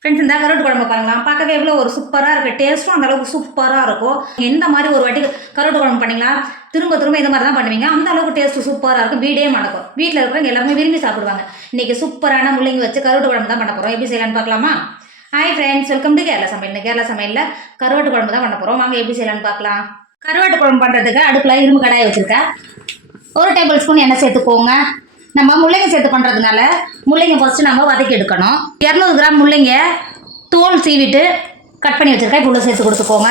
Friends இந்த கருவாட்டு குழம்பு பாருங்களா, பார்க்கவே எவ்வளோ ஒரு சூப்பராக இருக்குது. டேஸ்ட்டும் அந்த அளவுக்கு சூப்பராக இருக்கும். எந்த மாதிரி ஒரு வாட்டி கருவாட்டு குழம்பு பண்ணிங்களா திரும்ப திரும்ப இந்த மாதிரி தான் பண்ணுவீங்க. அந்த அளவுக்கு டேஸ்ட்டு சூப்பராக இருக்கும். வீடே மணக்கும். வீட்டில் இருக்கிறவங்க எல்லாருமே விரும்பி சாப்பிடுவாங்க. இன்றைக்கி சூப்பரான முள்ளங்கி வச்சு கருவாட்டு குழம்பு தான் பண்ண போகிறோம். எப்படி செய்யலான்னு பார்க்கலாமா? Hi friends, welcome to Kerala சமையல். கேரளா சமையலில் கருவாட்டு குழம்பு தான் பண்ண போகிறோம். வாங்க எப்படி செய்யலான்னு பார்க்கலாம். கருவாட்டு குழம்பு பண்ணுறதுக்கு அடுப்பில் இரும்பு கடாயை வச்சுருக்கேன். 1 டேபிள் ஸ்பூன் எண்ணெய் சேர்த்துக்கோங்க. நம்ம முள்ளங்கி சேர்த்து பண்ணுறதுனால முள்ளங்கி ஃபஸ்ட்டு நம்ம வதக்கி எடுக்கணும். 200 கிராம் முள்ளங்க தோல் சீவிட்டு கட் பண்ணி வச்சுருக்கேன். இப்போ உள்ள சேர்த்து கொடுத்துக்கோங்க.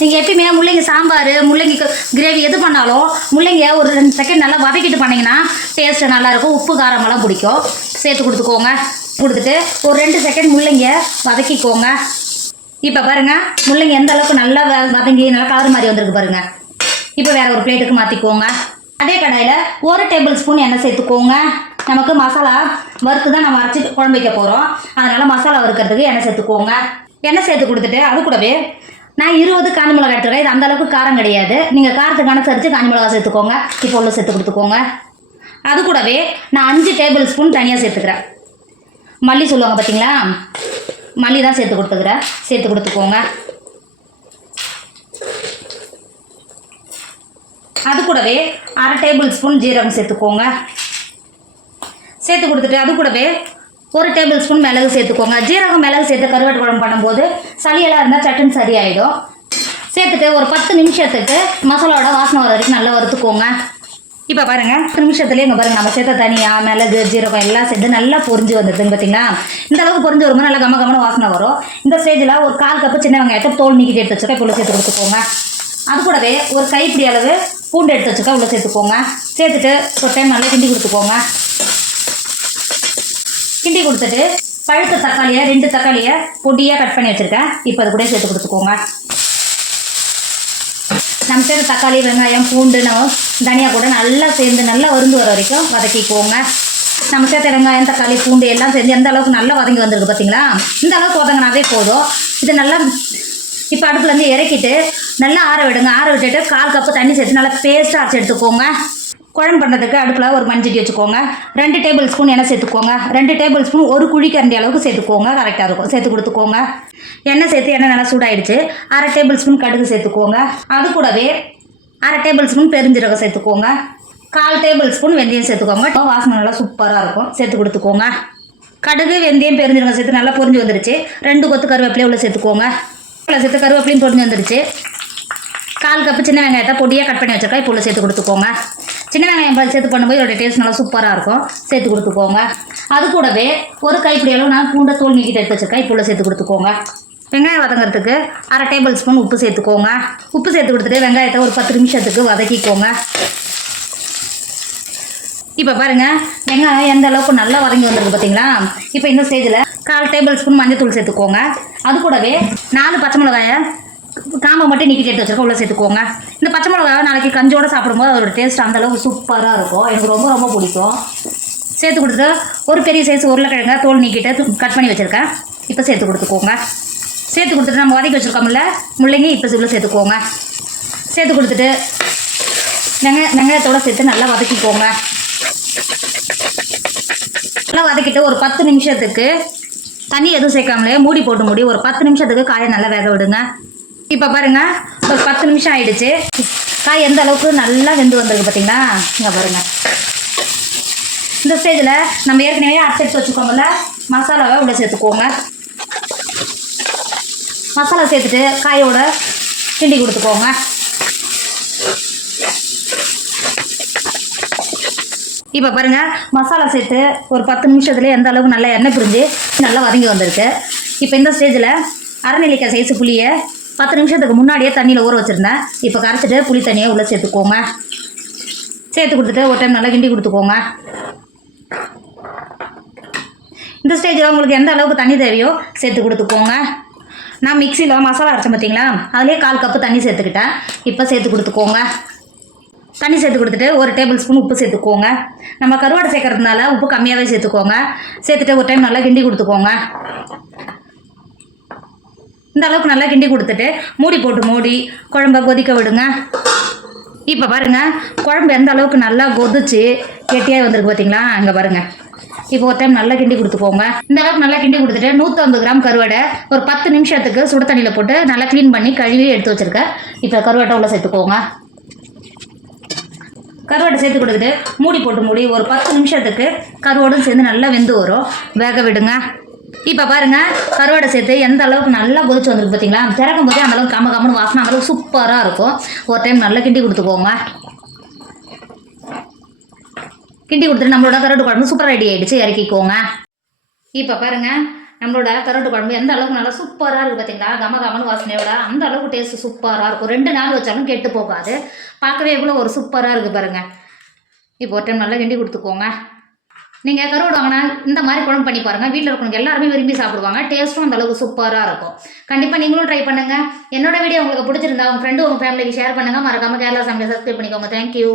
நீங்கள் எப்பயுமே முள்ளங்கி சாம்பார், முள்ளங்கி கிரேவி எது பண்ணாலும் முள்ளங்கியை ஒரு 2 செகண்ட் நல்லா வதக்கிட்டு பண்ணிங்கன்னா டேஸ்ட்டு நல்லாயிருக்கும். உப்பு காரமெல்லாம் பிடிக்கும். சேர்த்து கொடுத்துக்கோங்க. கொடுத்துட்டு ஒரு 2 செகண்ட் முள்ளங்கியை வதக்கிக்கோங்க. இப்போ பாருங்கள், முள்ளங்கி எந்த அளவுக்கு நல்லா வதங்கி நல்லா கலர் மாதிரி வந்திருக்கு பாருங்கள். இப்போ வேறு ஒரு பிளேட்டுக்கு மாற்றிக்கோங்க. அதே கடாயில் 1 டேபிள் ஸ்பூன் எண்ணெய் சேர்த்துக்கோங்க. நமக்கு மசாலா வறுத்து தான் நம்ம அரைச்சி குழம்பு வைக்க போகிறோம். அதனால் மசாலா வறுக்கிறதுக்கு எண்ணெய் சேர்த்துக்கோங்க. எண்ணெய் சேர்த்து கொடுத்துட்டு அது கூடவே நான் 20 காஞ்சி மிளகா எடுத்துருக்கேன். இது அந்தளவுக்கு காரம் கிடையாது. நீங்கள் காரத்துக்கு அனுசரித்து காஞ்சி மிளகா சேர்த்துக்கோங்க. இப்போ உள்ள சேர்த்து கொடுத்துக்கோங்க. அது கூடவே நான் 5 டேபிள் ஸ்பூன் தனியாக சேர்த்துக்கிறேன். மல்லி சொல்லுவாங்க பார்த்தீங்களா, மல்லி தான் சேர்த்து கொடுத்துக்கிறேன். சேர்த்து கொடுத்துக்கோங்க. அது கூடவே 1/2 டேபிள் ஸ்பூன் ஜீரகம் சேர்த்துக்கோங்க. சேர்த்து கொடுத்துட்டு அது கூடவே 1 டேபிள் ஸ்பூன் மிளகு சேர்த்துக்கோங்க. ஜீரகம் மிளகு சேர்த்து கருவாட்டு குழம்பு பண்ணும்போது சளியெல்லாம் இருந்தால் சட்டுன்னு சரியாயிடும். சேர்த்துட்டு ஒரு 10 நிமிஷத்துக்கு மசாலாவோட வாசனை வர வரைக்கும் நல்லா வறுத்துக்கோங்க. இப்போ பாருங்கள், 10 நிமிஷத்துலேயே இங்கே பாருங்கள், நம்ம சேர்த்த தனியாக மிளகு ஜீரகம் எல்லாம் சேர்த்து நல்லா பொரிஞ்சு வந்துடுதுன்னு பார்த்தீங்களா. இந்த அளவுக்கு பொரிஞ்சு வரும்போது நல்லா கம வாசனை வரும். இந்த ஸ்டேஜில் ஒரு 1/4 கப்பு சின்ன வெங்காயத்தை தோல் நீக்கிட்டு எடுத்து வச்சுருக்கேன். இப்போ சேர்த்து கொடுத்துக்கோங்க. அது கூடவே ஒரு கைப்பிடி அளவு பூண்டு எடுத்து வச்சுக்கா உள்ளே சேர்த்துக்கோங்க. சேர்த்துட்டு ஒரு டைம் நல்லா கிண்டி கொடுத்துக்கோங்க. கிண்டி கொடுத்துட்டு பழுத்த தக்காளியை 2 தக்காளியை பொடியாக கட் பண்ணி வச்சுருக்கேன். இப்போ அது கூட சேர்த்து கொடுத்துக்கோங்க. நம்ம சேர்த்து தக்காளி வெங்காயம் பூண்டு நம்ம தனியாக கூட நல்லா சேர்ந்து நல்லா வருந்து வர வரைக்கும் வதக்கிக்கோங்க. நம்ம சேர்த்த வெங்காயம் தக்காளி பூண்டு எல்லாம் சேர்ந்து எந்த அளவுக்கு நல்லா வதங்கி வந்திருக்கு பார்த்தீங்களா. இந்த அளவுக்கு வதங்கினாவே போதும். இது நல்லா இப்போ அடுப்புலேருந்து இறக்கிட்டு நல்லா ஆற விடுங்க. ஆற விட்டுட்டு 1/4 கப்பு தண்ணி சேர்த்து நல்லா பேஸ்ட்டாக அரைச்சி எடுத்துக்கோங்க. குழம்பு பண்ணுறதுக்கு அடுப்பில் ஒரு மண்சட்டி வச்சுக்கோங்க. 2 டேபிள் ஸ்பூன் எண்ணெய் சேர்த்துக்கோங்க. 2 டேபிள் ஸ்பூன் ஒரு குழிக்கரண்டி அளவுக்கு சேர்த்துக்கோங்க. கரெக்டாக இருக்கும். சேர்த்து கொடுத்துக்கோங்க. எண்ணெய் சேர்த்து எண்ணெய் நல்லா சூடாயிடுச்சு. 1/2 டேபிள் ஸ்பூன் கடுகு சேர்த்துக்கோங்க. அது கூடவே 1/2 டேபிள் ஸ்பூன் பெருஞ்சீரகம் சேர்த்துக்கோங்க. 1/4 டேபிள் ஸ்பூன் வெந்தயம் சேர்த்துக்கோங்க. வாசனை நல்லா சூப்பராக இருக்கும். சேர்த்து கொடுத்துக்கோங்க. கடுகு வெந்தயம் பெருஞ்சீரகம் சேர்த்து நல்லா பொரிஞ்சு வந்துடுச்சு. 2 கொத்து கருவேப்பிலையை உள்ள சேர்த்துக்கோங்க. சேர்த்து கருவேப்பிலையும் பொரிஞ்சு வந்துடுச்சு. 1/4 கப்பு சின்ன வெங்காயத்தை பொடியாக கட் பண்ணி வச்சுருக்கா. இப்போ உள்ள சேர்த்து கொடுத்துக்கோங்க. சின்ன வெங்காயம் சேர்த்து பண்ணும்போது இதோட டேஸ்ட் நல்லா சூப்பராக இருக்கும். சேர்த்து கொடுத்துக்கோங்க. அது கூடவே ஒரு கைப்பிடி அளவு நான் பூண்டை தோல் நீக்கிட்டு எடுத்து வச்சுருக்கேன். இப்போ உள்ள சேர்த்து கொடுத்துக்கோங்க. வெங்காயம் வதங்கிறதுக்கு 1/2 டேபிள் ஸ்பூன் உப்பு சேர்த்துக்கோங்க. உப்பு சேர்த்து கொடுத்துட்டு வெங்காயத்தை ஒரு 10 நிமிஷத்துக்கு வதக்கிக்கோங்க. இப்போ பாருங்கள், வெங்காயம் எந்த அளவுக்கு நல்லா வதங்கி வந்திருக்கு பார்த்தீங்களா. இப்போ இந்த ஸ்டேஜில் 1/4 டேபிள் ஸ்பூன் மஞ்சள் சேர்த்துக்கோங்க. அது கூடவே 4 பச்சை மிளகாயை காம்பை மட்டும் நீக்கிட்டு எடுத்து வச்சுருக்கோம். உள்ள சேர்த்துக்கோங்க. இந்த பச்சை மிளகாய் நாளைக்கு கஞ்சோடு சாப்பிடும்போது அதோட டேஸ்ட் அந்தளவுக்கு சூப்பராக இருக்கும். எனக்கு ரொம்ப ரொம்ப பிடிக்கும். சேர்த்து கொடுத்துட்டு ஒரு பெரிய சைஸ் உருளைக்கிழங்க தோல் நீக்கிட்டு கட் பண்ணி வச்சுருக்கேன். இப்போ சேர்த்து கொடுத்துக்கோங்க. சேர்த்து கொடுத்துட்டு நம்ம வதக்கி வச்சுருக்கோம்ல முள்ளங்கி இப்போ உள்ள சேர்த்துக்கோங்க. சேர்த்து கொடுத்துட்டு வெங்காயத்தோடு சேர்த்து நல்லா வதக்கிக்கோங்க. நல்லா வதக்கிட்டு ஒரு 10 நிமிஷத்துக்கு தண்ணி எதுவும் சேர்க்காமலே மூடி போட்டு ஒரு 10 நிமிஷத்துக்கு காயை நல்லா வேக விடுங்க. இப்போ பாருங்கள், ஒரு 10 நிமிஷம் ஆகிடுச்சு. காய் எந்த அளவுக்கு நல்லா வெந்து வந்திருக்கு பார்த்தீங்களா. இங்கே பாருங்கள், இந்த ஸ்டேஜில் நம்ம ஏற்கனவே அரைச்சி வச்சுக்கோங்கல்ல மசாலாவை உள்ள சேர்த்துக்கோங்க. மசாலா சேர்த்துட்டு காயோட கிண்டி கொடுத்துக்கோங்க. இப்போ பாருங்கள், மசாலா சேர்த்து ஒரு 10 நிமிஷத்துலேயே எந்த அளவுக்கு நல்லா எண்ணெய் பிரிஞ்சு நல்லா வதங்கி வந்திருக்கு. இப்போ இந்த ஸ்டேஜில் அரைநெல்லிக்காய் சைஸு புளியை 10 நிமிஷத்துக்கு முன்னாடியே தண்ணியில் ஊற வச்சுருந்தேன். இப்போ கரைச்சிட்டு புளி தண்ணியை உள்ளே சேர்த்துக்கோங்க. சேர்த்து கொடுத்துட்டு ஒரு டைம் நல்லா கிண்டி கொடுத்துக்கோங்க. இந்த ஸ்டேஜில் உங்களுக்கு எந்த அளவுக்கு தண்ணி தேவையோ சேர்த்து கொடுத்துக்கோங்க. நான் மிக்சியில் மசாலா அரைச்சேன் பார்த்தீங்களா, அதுலேயே 1/4 கப்பு தண்ணி சேர்த்துக்கிட்டேன். இப்போ சேர்த்து கொடுத்துக்கோங்க. தண்ணி சேர்த்து கொடுத்துட்டு ஒரு டேபிள் ஸ்பூன் உப்பு சேர்த்துக்கோங்க. நம்ம கருவாடை சேர்க்கறதுனால உப்பு கம்மியாகவே சேர்த்துக்கோங்க. சேர்த்துட்டு ஒரு டைம் நல்லா கிண்டி கொடுத்துக்கோங்க. இந்த அளவுக்கு நல்லா கிண்டி கொடுத்துட்டு மூடி குழம்ப கொதிக்க விடுங்க. இப்போ பாருங்கள், குழம்பு எந்த அளவுக்கு நல்லா கொதிச்சு கெட்டியாக வந்திருக்கு பார்த்தீங்களா. அங்கே பாருங்கள், இப்போ ஒரு டைம் நல்லா கிண்டி கொடுத்துக்கோங்க. இந்த அளவுக்கு நல்லா கிண்டி கொடுத்துட்டு 150 கிராம் கருவாடை ஒரு 10 நிமிஷத்துக்கு சுடு தண்ணியில் போட்டு நல்லா க்ளீன் பண்ணி கழுவி எடுத்து வச்சுருக்கேன். இப்போ கருவாட்டை உள்ள சேர்த்துக்கோங்க. கருவாட்டை சேர்த்து கொடுத்துட்டு மூடி ஒரு 10 நிமிஷத்துக்கு கருவாடும் சேர்ந்து நல்லா வெந்து வரும். வேக விடுங்க. இப்போ பாருங்கள், கருவாடை சேர்த்து எந்த அளவுக்கு நல்லா கொதிச்சு வந்துருக்கு பார்த்தீங்களா? திறக்கும் போதே அந்தளவுக்கு கம்மன்னு வாசனை அந்தளவுக்கு சூப்பராக இருக்கும். ஒரு டைம் நல்லா கிண்டி கொடுத்துக்கோங்க. கிண்டி கொடுத்துட்டு நம்மளோட கருவாட்டு குழம்பு சூப்பராக ரெடி ஆகிடுச்சு. இறக்கிக்கோங்க. இப்போ பாருங்கள், நம்மளோட கருவாட்டு குழம்பு எந்த அளவுக்கு நல்லா சூப்பராக இருக்குது பார்த்தீங்களா? கமன்னு வாசனையோட அந்த அளவுக்கு டேஸ்ட்டு சூப்பராக இருக்கும். 2 நாள் வச்சாலும் கெட்டு போகாது. பார்க்கவே எவ்வளோ ஒரு சூப்பராக இருக்குது பாருங்கள். இப்போ ஒரு டைம் நல்லா கிண்டி கொடுத்துக்கோங்க. நீங்கள் கருவாடு வாங்கினா இந்த மாதிரி குழம்பு பண்ணி பாருங்கள். வீட்டில் இருக்கவங்க எல்லாருமே விரும்பி சாப்பிடுவாங்க. டேஸ்ட்டும் அந்த அளவுக்கு சூப்பராக இருக்கும். கண்டிப்பாக நீங்களும் ட்ரை பண்ணுங்கள். என்னோட வீடியோ உங்களுக்கு பிடிச்சிருந்தா உங்கள் ஃப்ரெண்டு உங்கள் ஃபேமிலிக்கு ஷேர் பண்ணுங்கள். மறக்காமல் கேரளா சமையல் சப்ஸ்கிரைப் பண்ணிக்கோங்க. தேங்க்யூ.